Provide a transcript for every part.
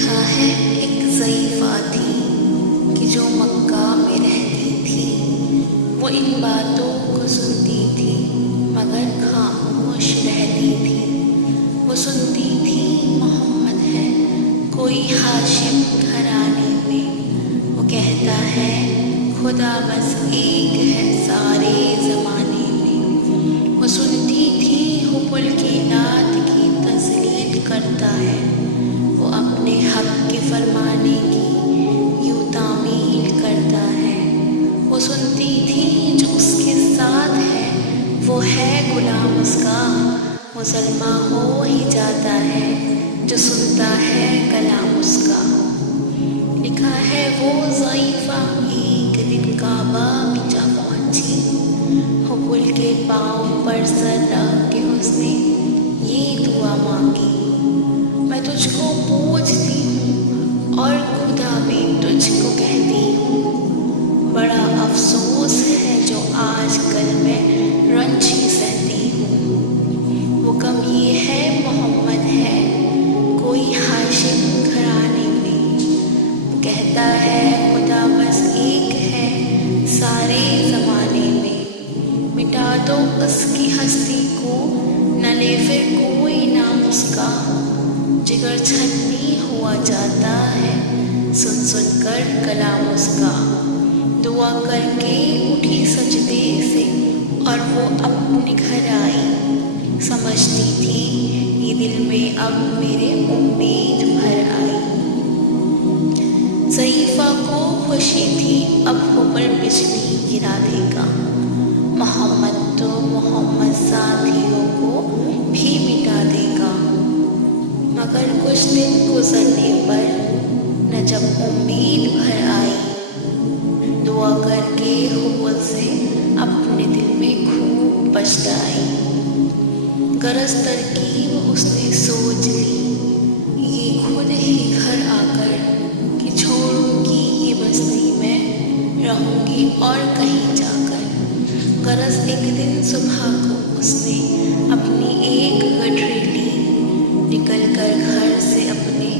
لکھا ہے ایک ضعیفہ تھی کہ جو مکہ میں رہتی تھی، وہ ان باتوں کو سنتی تھی مگر خاموش رہتی تھی۔ وہ سنتی تھی محمد ہے کوئی ہاشم گھرانے میں، وہ کہتا ہے خدا بس ایک ہے سارے زمانے میں۔ وہ سنتی تھی حب الکائنات کی تذلیل کرتا ہے، وہ اپنے حق کے فرمانے کی یوں تعمیل کرتا ہے۔ وہ سنتی تھی جو اس کے ساتھ ہے وہ ہے غلام اس کا، مسلماں ہو ہی جاتا ہے جو سنتا ہے کلام اس کا۔ لکھا ہے وہ ضعیفہ ایک دن کعبہ میں جا پہنچی، حبل کے پاؤں پر سر رکھ کے اس نے یہ دعا مانگی، میں تجھ کو پوجتی ہوں اور خدا بھی تجھ کو کہتی ہوں، بڑا افسوس ہے جو آج کل میں رنجی سہتی ہوں۔ وہ غم یہ ہے محمد ہے کوئی ہاشم گھرانے میں، وہ کہتا ہے خدا بس ایک ہے سارے زمانے میں۔ مٹا دو اس کی ہستی کو نہ لے پھر کوئی نام اس کا، جگر چھنی ہوا جاتا ہے سن سن کر کلام اس کا۔ دعا کر کے اٹھی سجدے سے اور وہ اپنے گھر آئی، سمجھتی تھی یہ دل میں اب میرے امید بھر آئی۔ ضعیفہ کو خوشی تھی اب حبل بجلی گرا دے گا، محمد تو محمد ساتھیوں کو بھی مٹا دے گا۔ مگر کچھ دن گزرنے پر نہ جب امید بھر آئی، دعا کر کے حبل سے اپنے دل میں خوب پچھتائی۔ غرض ترکیب اس نے سوچ لی یہ خود ہی گھر آ کر کہ چھوڑوں گی یہ بستی میں، رہوں گی اور کہیں جا کر۔ غرض ایک دن صبح کو اس نے اپنی ایک گٹھری لی، نکل کر گھر سے اپنے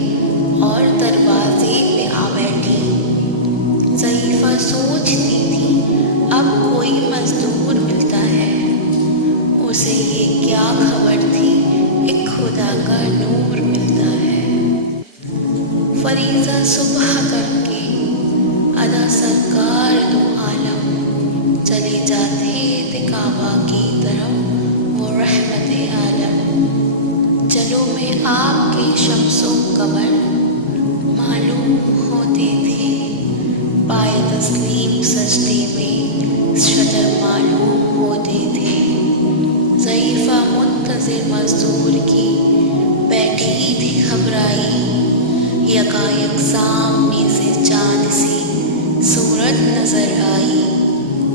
اور دروازے پہ آ بیٹھی۔ ضعیفہ سوچتی تھی اب کوئی مزدور ملتا ہے، اسے یہ کیا خبر تھی ایک خدا کا نور ملتا ہے۔ فریضہ صبح کر کے ادا سرکار دو عالم، چلے جاتے تھے کعبہ کی طرف وہ رحمت عالم۔ چلو میں آپ کے شمس و قمر معلوم ہوتے تھے، پائے تسلیم سجدے میں شجر معلوم ہوتے تھے۔ ضعیفہ منتظر مزدور کی بیٹھی تھی گھبرائی، یکایک سامنے سے چاند سی صورت نظر آئی۔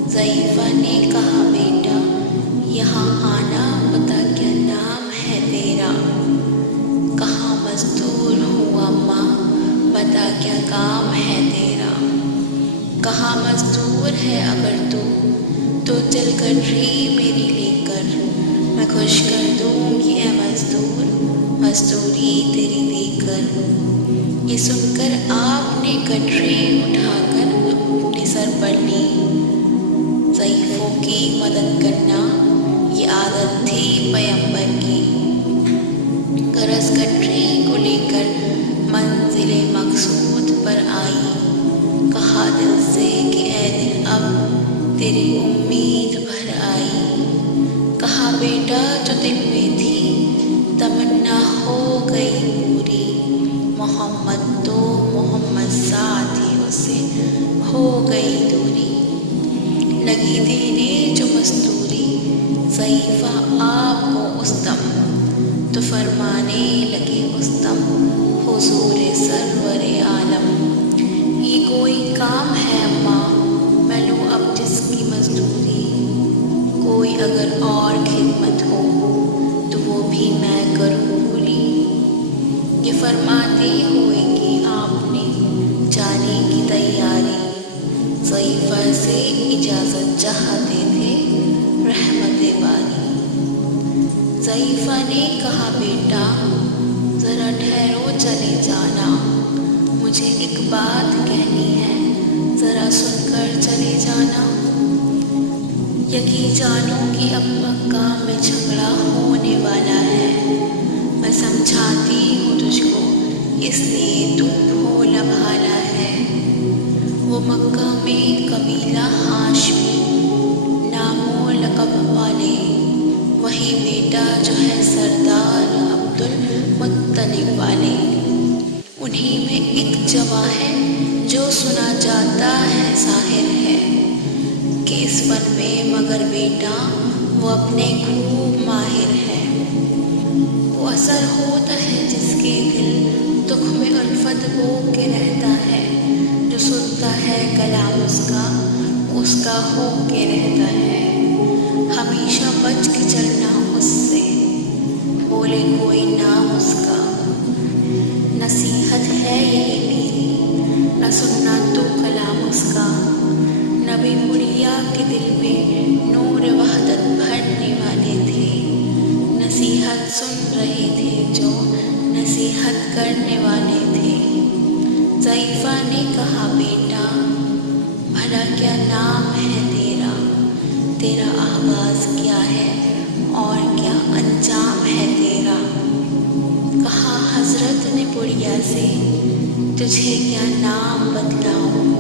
ضعیفہ نے کہا بیٹا یہاں آنا بتا کیا نام ہے تیرا، کہاں مزدور ہوا ماں بتا کیا کام ہے تیرا، کہاں مزدور ہے اگر تو چل گٹھری میری لے کر، میں خوش کر دوں گی اے مزدور مزدوری تیری دے کر۔ یہ سن کر آپ نے گٹھری اٹھا کر اپنے سر پر لی، ضعیفوں کی مدد کرنا یہ عادت تھی پیغمبر کی۔ غرض گٹھری کو لے کر منزل مقصود پر آئی، کہا دل سے کہ اے دل اب تیری امید بھر آئی، کہا بیٹا جو دل میں تھی تمنا ہو گئی پوری، محمد تو محمد ساتھیوں سے ہو گئی دوری۔ لگی دینے جو مزدوری ضعیفہ آپ کو اس دم، تو فرمانے لگے اس دم حضور سرور عالم، یہ کوئی کام ہے اماں میں لوں اب جس کی مزدوری، کوئی اگر اور خدمت ہو تو وہ بھی میں کروں پوری۔ یہ فرماتے ہوئے کہ آپ نے جانے کی تیاری، ضعیفہ سے اجازت چاہتے تھے رحمت باری۔ ضعیفہ نے کہا بیٹا ذرا ٹھہرو چلے جانا، مجھے ایک بات کہنی ہے، ذرا سن کر چلے جانا۔ یقین جانو کہ اب مکہ میں جھگڑا ہونے والا ہے۔ میں سمجھاتی ہوں تجھ کو، اس لیے تو بھولا بھالا ہے۔ وہ مکہ میں قبیلہ ہاشمی نام و لقب والے، وہی بیٹا جو ہے سردار عبد المطلب والے، انہی میں ایک جواں ہے جو سنا جاتا ہے ظاہر ہے کہ اس فن میں مگر بیٹا وہ اپنے خوب ماہر ہے۔ وہ اثر ہوتا ہے جس کے دل دکھ میں الفت بو کے رہتا ہے، جو سنتا ہے کلام اس کا ہو کے رہتا ہے۔ ہمیشہ بچ کے چلنا اس سے، بولے کوئی نام اس کا۔ نصیحت ہے یہی میری، نہ سننا تو کلام اس کا۔ نبی مڑیا کے دل میں نور وحدت بھرنے والے تھے، نصیحت سن رہے تھے جو نصیحت کرنے والے تھے۔ ضعیفہ نے کہا بیٹا بھلا کیا نام ہے تیرا، تیرا آغاز کیا ہے اور کیا انجام ہے تیرا؟ کہا حضرت نے بڑھیا سے تجھے کیا نام بتلاؤں،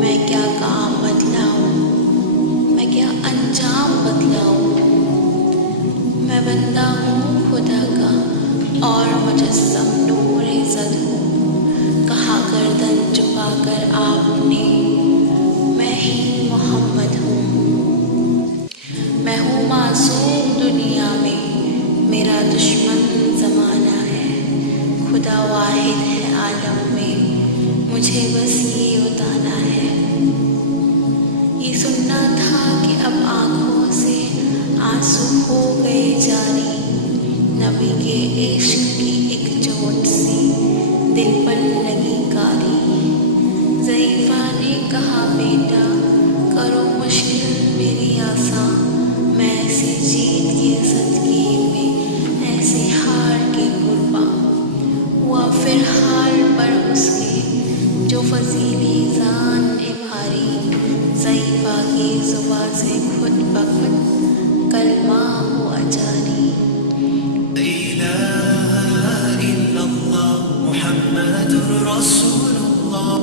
میں کیا کام بتلاؤں، میں کیا انجام بتلاؤں؟ میں بندہ ہوں خدا کا اور مجسم نور عزت ہوں۔ کہا گردن جھکا کر آپ نے میں ہی محمد ہوں۔ میں ہوں معصوم دنیا میں، میرا دشمن زمانہ ہے، خدا واحد ہے عالم میں، مجھے بس یہ بتانا ہے۔ یہ سننا تھا کہ اب آنکھوں سے آنسو ہو گئے جاری، نبی کے عشق کی ایک چوٹ سی دل پر لگی کاری۔ ضعیفہ نے کہا بیٹا کرو مشکل میری آساں، میں ایسی جیت کے صدقے میں ایسے ہار کے قرباں۔ ہوا پھر حال پر اس کے جو فضیلی زان نے بھاری، ضعیفہ کی زبان سے خود بخود کلمہ ہوا جاری۔ لا إله إلا الله محمد رسول الله۔